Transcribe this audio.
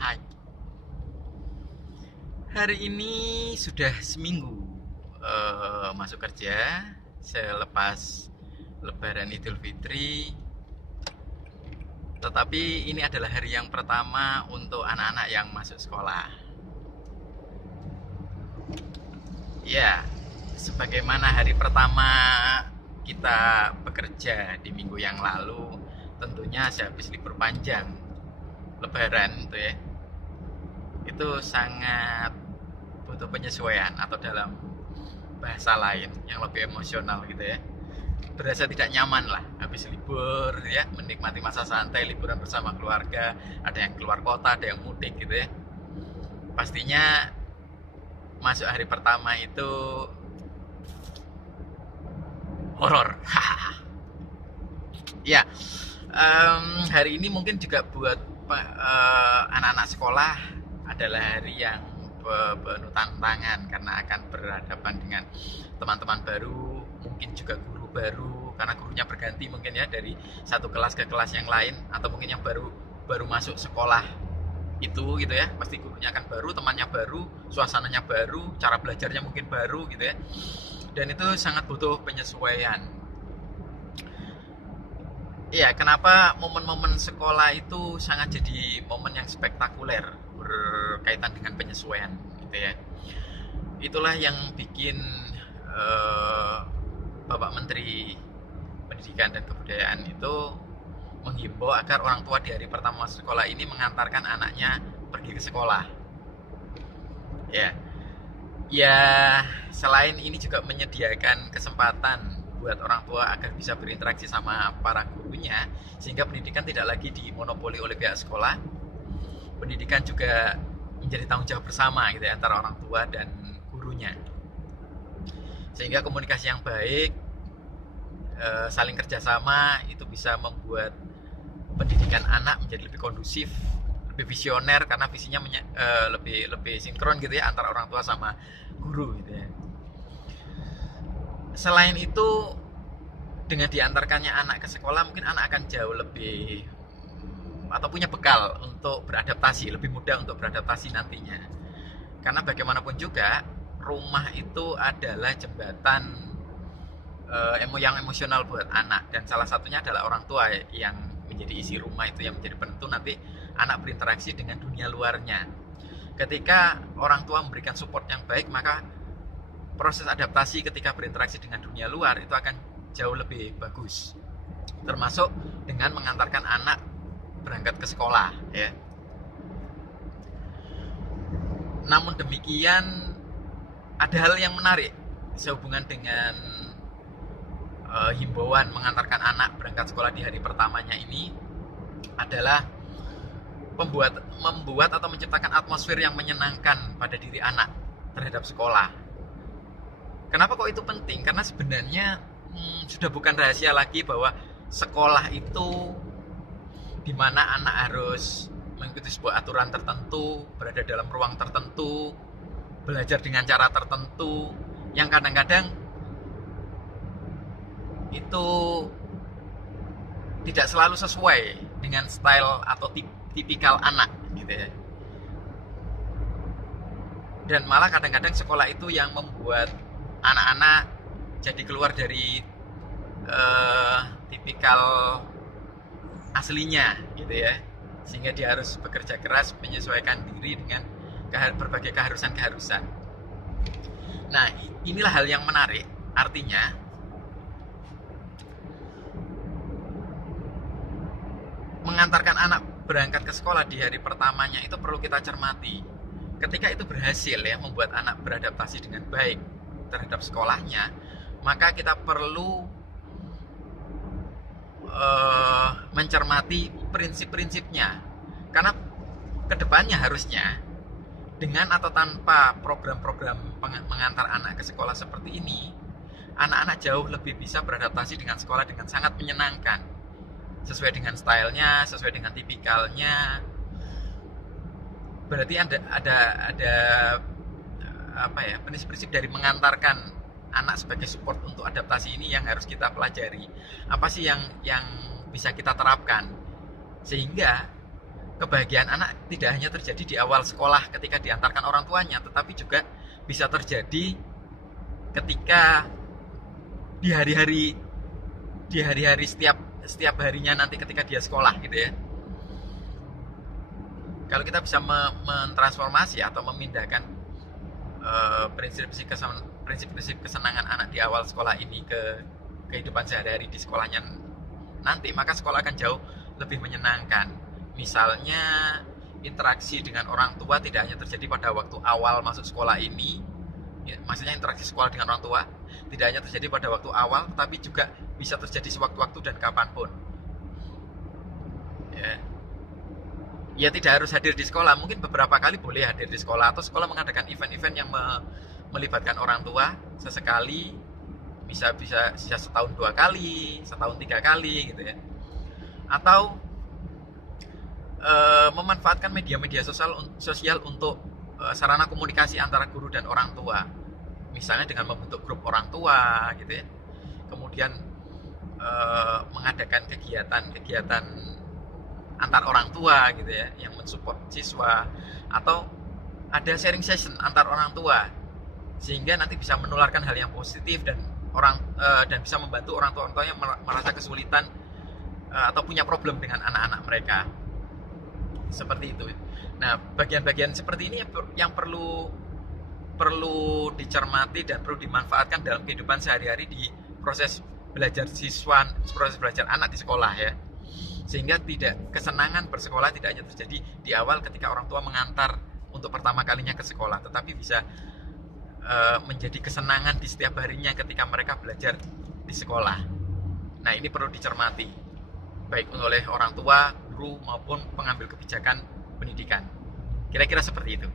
Hai. Hari ini sudah seminggu masuk kerja selepas Lebaran Idul Fitri. Tetapi ini adalah hari yang pertama untuk anak-anak yang masuk sekolah. Ya, sebagaimana hari pertama kita bekerja di minggu yang lalu, tentunya sehabis libur panjang Lebaran itu ya, itu sangat butuh penyesuaian, atau dalam bahasa lain yang lebih emosional gitu ya, berasa tidak nyaman lah habis libur ya, menikmati masa santai liburan bersama keluarga, ada yang keluar kota, ada yang mudik gitu ya. Pastinya masuk hari pertama itu horor. Ya, hari ini mungkin juga buat anak-anak sekolah adalah hari yang penuh tantangan karena akan berhadapan dengan teman-teman baru, mungkin juga guru baru karena gurunya berganti mungkin ya, dari satu kelas ke kelas yang lain, atau mungkin yang baru baru masuk sekolah itu gitu ya, pasti gurunya akan baru, temannya baru, suasananya baru, cara belajarnya mungkin baru gitu ya, dan itu sangat butuh penyesuaian. Iya, kenapa momen-momen sekolah itu sangat jadi momen yang spektakuler berkaitan dengan penyesuaian gitu ya. Itulah yang bikin eh, Bapak Menteri Pendidikan dan Kebudayaan itu menghimbau agar orang tua di hari pertama masuk sekolah ini mengantarkan anaknya pergi ke sekolah. Ya, ya, selain ini juga menyediakan kesempatan buat orang tua agar bisa berinteraksi sama para gurunya, sehingga pendidikan tidak lagi dimonopoli oleh pihak sekolah. Pendidikan juga menjadi tanggung jawab bersama gitu ya, antara orang tua dan gurunya, sehingga komunikasi yang baik, saling kerjasama itu bisa membuat pendidikan anak menjadi lebih kondusif, lebih visioner, karena visinya lebih lebih sinkron gitu ya, antara orang tua sama guru gitu ya. Selain itu, dengan diantarkannya anak ke sekolah, mungkin anak akan jauh lebih atau punya bekal untuk beradaptasi, lebih mudah untuk beradaptasi nantinya. Karena bagaimanapun juga rumah itu adalah jembatan yang emosional buat anak, dan salah satunya adalah orang tua yang menjadi isi rumah, itu yang menjadi penentu nanti anak berinteraksi dengan dunia luarnya. Ketika orang tua memberikan support yang baik, maka proses adaptasi ketika berinteraksi dengan dunia luar itu akan jauh lebih bagus, termasuk dengan mengantarkan anak berangkat ke sekolah ya. Namun demikian, ada hal yang menarik sehubungan dengan himbauan mengantarkan anak berangkat sekolah di hari pertamanya ini, adalah membuat atau menciptakan atmosfer yang menyenangkan pada diri anak terhadap sekolah. Kenapa kok itu penting? Karena sebenarnya sudah bukan rahasia lagi bahwa sekolah itu dimana anak harus mengikuti sebuah aturan tertentu, berada dalam ruang tertentu, belajar dengan cara tertentu, yang kadang-kadang itu tidak selalu sesuai dengan style atau tipikal anak gitu ya. Dan malah kadang-kadang sekolah itu yang membuat anak-anak jadi keluar dari tipikal aslinya gitu ya, sehingga dia harus bekerja keras menyesuaikan diri dengan berbagai keharusan-keharusan. Nah, inilah hal yang menarik. Artinya mengantarkan anak berangkat ke sekolah di hari pertamanya itu perlu kita cermati. Ketika itu berhasil ya, membuat anak beradaptasi dengan baik terhadap sekolahnya, maka kita perlu mencermati prinsip-prinsipnya. Karena kedepannya harusnya, dengan atau tanpa program-program mengantar anak ke sekolah seperti ini, anak-anak jauh lebih bisa beradaptasi dengan sekolah dengan sangat menyenangkan, sesuai dengan stylenya, sesuai dengan tipikalnya. Berarti ada apa ya, prinsip-prinsip dari mengantarkan anak sebagai support untuk adaptasi ini yang harus kita pelajari. Apa sih yang bisa kita terapkan sehingga kebahagiaan anak tidak hanya terjadi di awal sekolah ketika diantarkan orang tuanya, tetapi juga bisa terjadi ketika di hari-hari setiap harinya nanti ketika dia sekolah gitu ya. Kalau kita bisa mentransformasi atau memindahkan prinsip-prinsip kesenangan anak di awal sekolah ini ke kehidupan sehari-hari di sekolahnya nanti, maka sekolah akan jauh lebih menyenangkan. Misalnya interaksi dengan orang tua tidak hanya terjadi pada waktu awal masuk sekolah ini, maksudnya interaksi sekolah dengan orang tua tidak hanya terjadi pada waktu awal, tapi juga bisa terjadi sewaktu-waktu dan kapanpun. Ya tidak harus hadir di sekolah, mungkin beberapa kali boleh hadir di sekolah, atau sekolah mengadakan event-event yang melibatkan orang tua sesekali, bisa setahun 2 kali, setahun 3 kali gitu ya. Atau memanfaatkan media-media sosial untuk sarana komunikasi antara guru dan orang tua, misalnya dengan membentuk grup orang tua gitu ya. Kemudian mengadakan kegiatan antar orang tua gitu ya, yang mensupport siswa, atau ada sharing session antar orang tua, sehingga nanti bisa menularkan hal yang positif dan bisa membantu orang tua yang merasa kesulitan atau punya problem dengan anak-anak mereka, seperti itu. Nah, bagian-bagian seperti ini yang perlu dicermati dan perlu dimanfaatkan dalam kehidupan sehari-hari di proses belajar anak di sekolah ya, sehingga kesenangan bersekolah tidak hanya terjadi di awal ketika orang tua mengantar untuk pertama kalinya ke sekolah, tetapi bisa menjadi kesenangan di setiap harinya ketika mereka belajar di sekolah. Nah, ini perlu dicermati baik oleh orang tua, guru maupun pengambil kebijakan pendidikan. Kira-kira seperti itu.